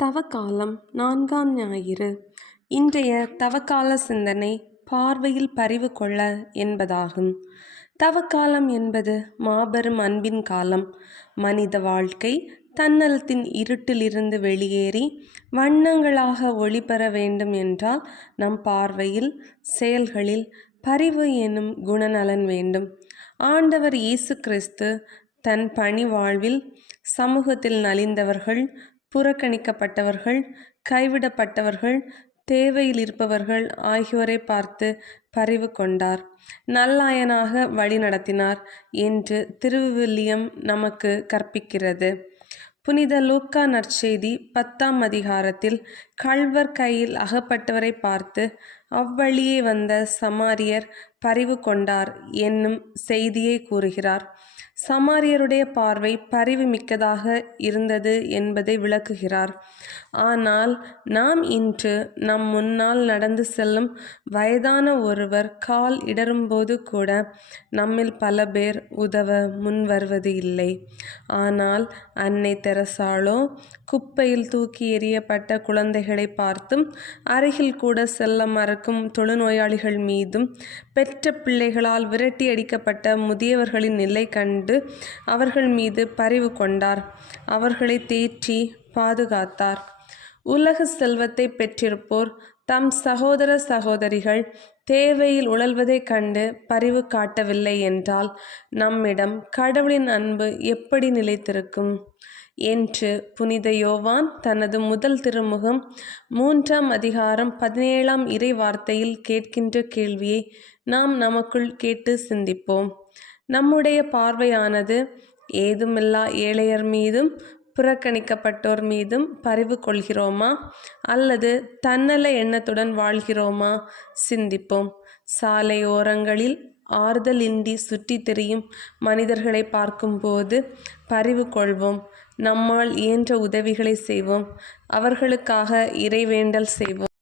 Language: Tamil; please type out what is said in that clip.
தவக்காலம் 4ஆம் ஞாயிறு. இன்றைய தவக்கால சிந்தனை பார்வையில் பரிவு கொள்ள என்பதாகும். தவக்காலம் என்பது மாபெரும் அன்பின் காலம். மனித வாழ்க்கை தன்னலத்தின் இருட்டிலிருந்து வெளியேறி வண்ணங்களாக ஒளி பெற வேண்டும் என்றால் நம் பார்வையில், செயல்களில் பரிவு எனும் குணநலன் வேண்டும். ஆண்டவர் இயேசு கிறிஸ்து தன் பணி வாழ்வில் சமூகத்தில் நலிந்தவர்கள், புறக்கணிக்கப்பட்டவர்கள், கைவிடப்பட்டவர்கள், தேவையில் இருப்பவர்கள் ஆகியோரை பார்த்து பரிவு கொண்டார், நல்லாயனாக வழி நடத்தினார் என்று திருவிவிலியம் நமக்கு கற்பிக்கிறது. புனித லூக்கா நற்செய்தி 10ஆம் அதிகாரத்தில் கள்வர் கையில் அகப்பட்டவரை பார்த்து அவ்வழியே வந்த சமாரியர் பரிவு கொண்டார் என்னும் செய்தியை கூறுகிறார். சமாரியருடைய பார்வை பரிவு மிக்கதாக இருந்தது என்பதை விளக்குகிறார். ஆனால் நாம் இன்று நம் முன்னால் நடந்து செல்லும் வயதான ஒருவர் கால் இடரும்போது கூட நம்மில் பல பேர் உதவ முன் வருவது இல்லை. ஆனால் அன்னை தெரசாளோ குப்பையில் தூக்கி எறியப்பட்ட குழந்தைகளை பார்த்தும், அருகில் கூட செல்ல மறக்கும் தொழுநோயாளிகள் மீதும், பெற்ற பிள்ளைகளால் விரட்டி அடிக்கப்பட்ட முதியவர்களின் நிலை கண்டு அவர்கள் மீது பரிவு கொண்டார், அவர்களை தேற்றி பாதுகாத்தார். உலக செல்வத்தை பெற்றிருப்போர் தம் சகோதர சகோதரிகள் தேவையில் உழல்வதைக் கண்டு பரிவு காட்டவில்லை என்றால் நம்மிடம் கடவுளின் அன்பு எப்படி நிலைத்திருக்கும் என்று புனித யோவான் தனது முதல் திருமுகம் 3ஆம் அதிகாரம் 17ஆம் இறை வார்த்தையில் கேட்கின்ற கேள்வியை நாம் நமக்குள் கேட்டு சிந்திப்போம். நம்முடைய பார்வையானது ஏதுமில்லா ஏழையர் மீதும் புறக்கணிக்கப்பட்டோர் மீதும் பரிவு கொள்கிறோமா அல்லது தன்னல எண்ணத்துடன் வாழ்கிறோமா? சிந்திப்போம். சாலை ஓரங்களில் ஆறுதலின்றி சுற்றி திரியும் மனிதர்களை பார்க்கும்போது பரிவு கொள்வோம். நம்மால் இயன்ற உதவிகளை செய்வோம். அவர்களுக்காக இறைவேண்டல் செய்வோம்.